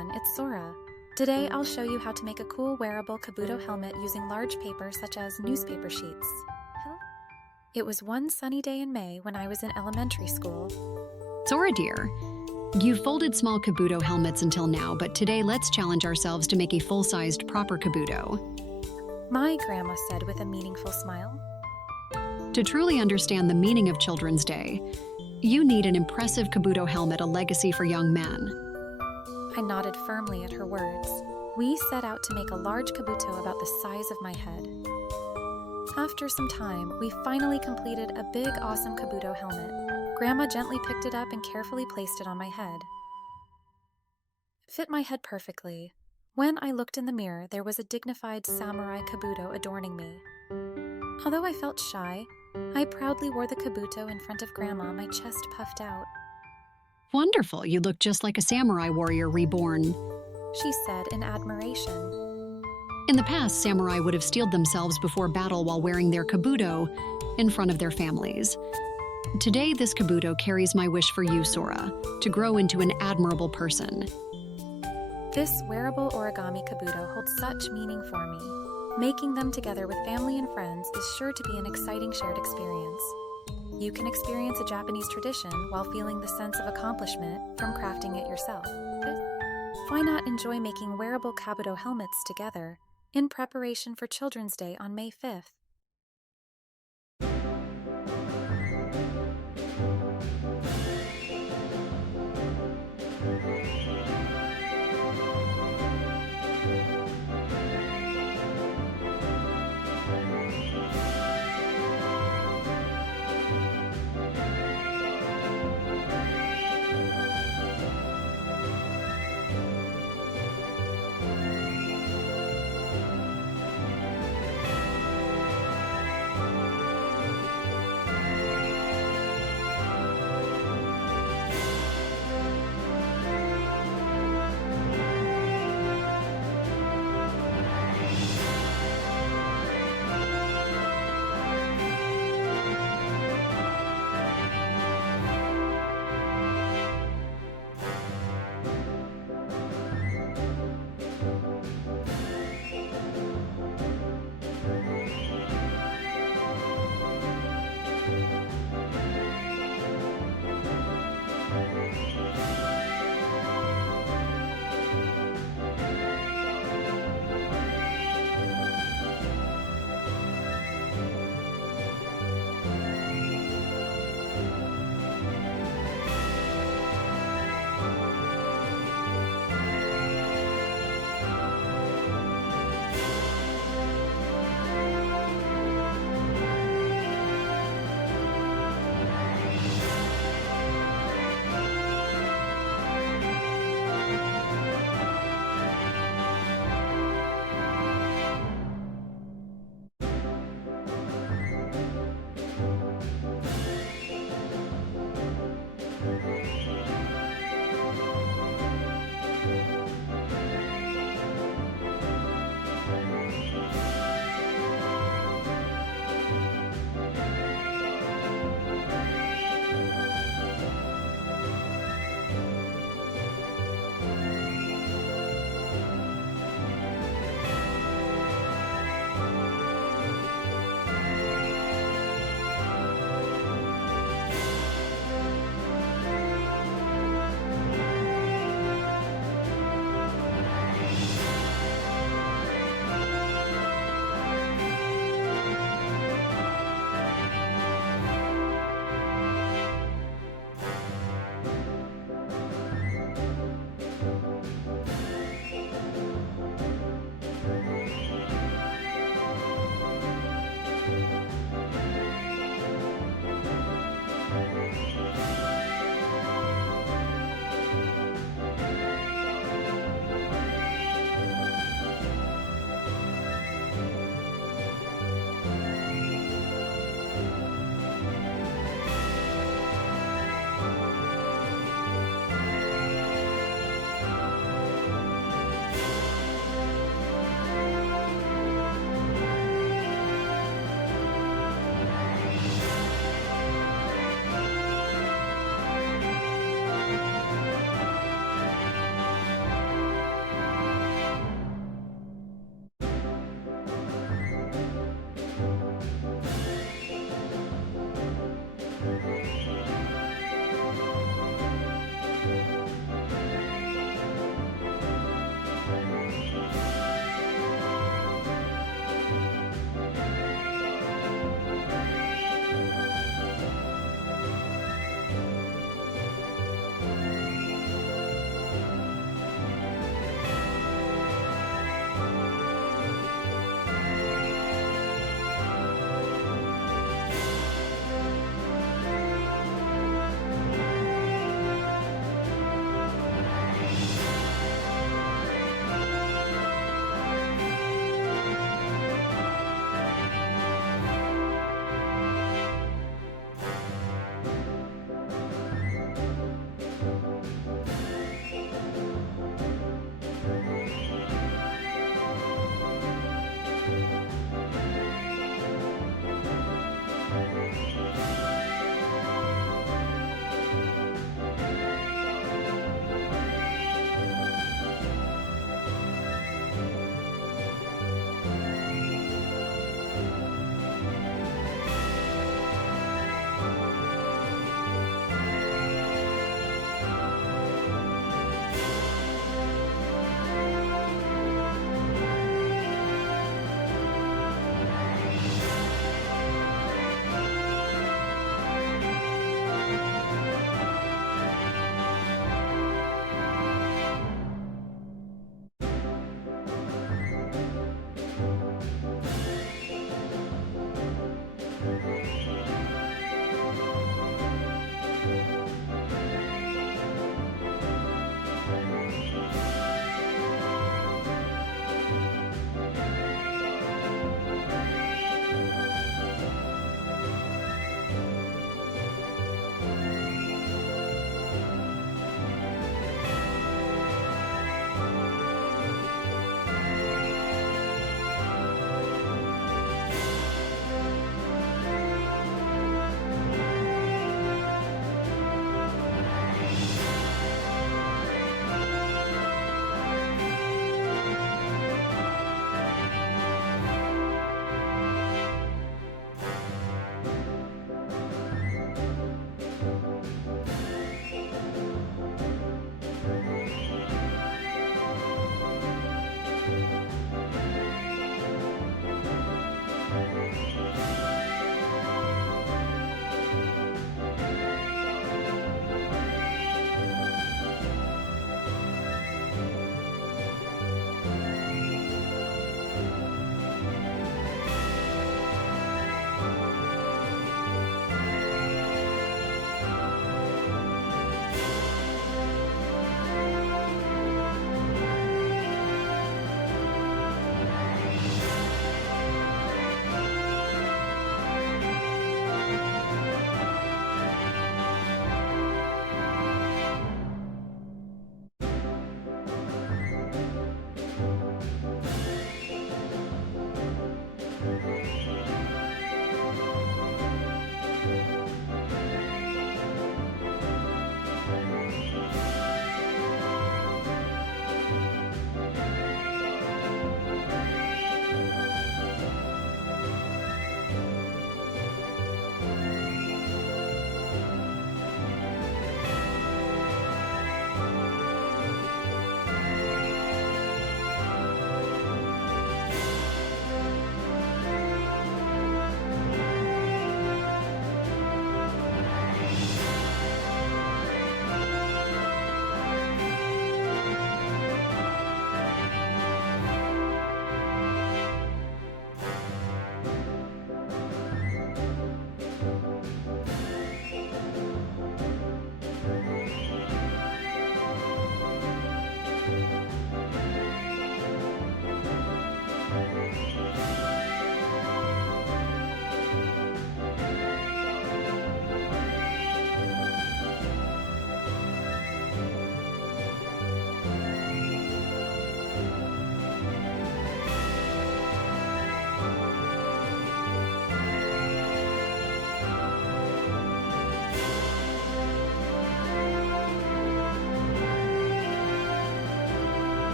everyone, it's Sora. Today I'll show you how to make a cool wearable Kabuto helmet using large paper such as newspaper sheets. It was one sunny day in May when I was in elementary school. Sora dear, you've folded small Kabuto helmets until now, but today let's challenge ourselves to make a full-sized proper Kabuto. My grandma said with a meaningful smile. To truly understand the meaning of Children's Day, you need an impressive Kabuto helmet, a legacy for young men. I nodded firmly at her words. We set out to make a large Kabuto about the size of my head. After some time, we finally completed a big, awesome Kabuto helmet. Grandma gently picked it up and carefully placed it on my head. It fit my head perfectly. When I looked in the mirror, there was a dignified samurai Kabuto adorning me. Although I felt shy, I proudly wore the Kabuto in front of Grandma, my chest puffed out. Wonderful, you look just like a samurai warrior reborn. She said in admiration. In the past, samurai would have steeled themselves before battle while wearing their Kabuto in front of their families. Today, this Kabuto carries my wish for you, Sora, to grow into an admirable person. This wearable origami Kabuto holds such meaning for me. Making them together with family and friends is sure to be an exciting shared experience. You can experience a Japanese tradition while feeling the sense of accomplishment from crafting it yourself. Why not enjoy making wearable Kabuto helmets together in preparation for Children's Day on May 5th?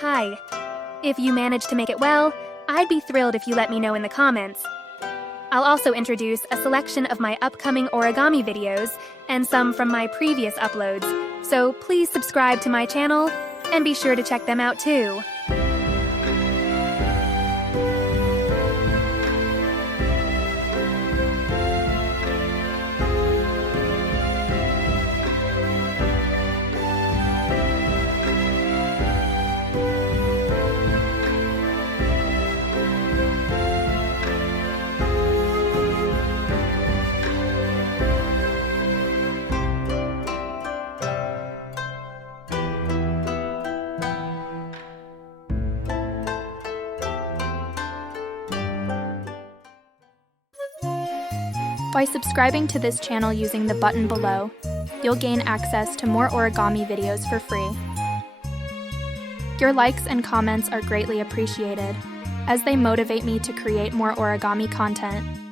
Hi. If you manage to make it well, I'd be thrilled if you let me know in the comments. I'll also introduce a selection of my upcoming origami videos and some from my previous uploads, so please subscribe to my channel and be sure to check them out too. By subscribing to this channel using the button below, you'll gain access to more origami videos for free. Your likes and comments are greatly appreciated, as they motivate me to create more origami content.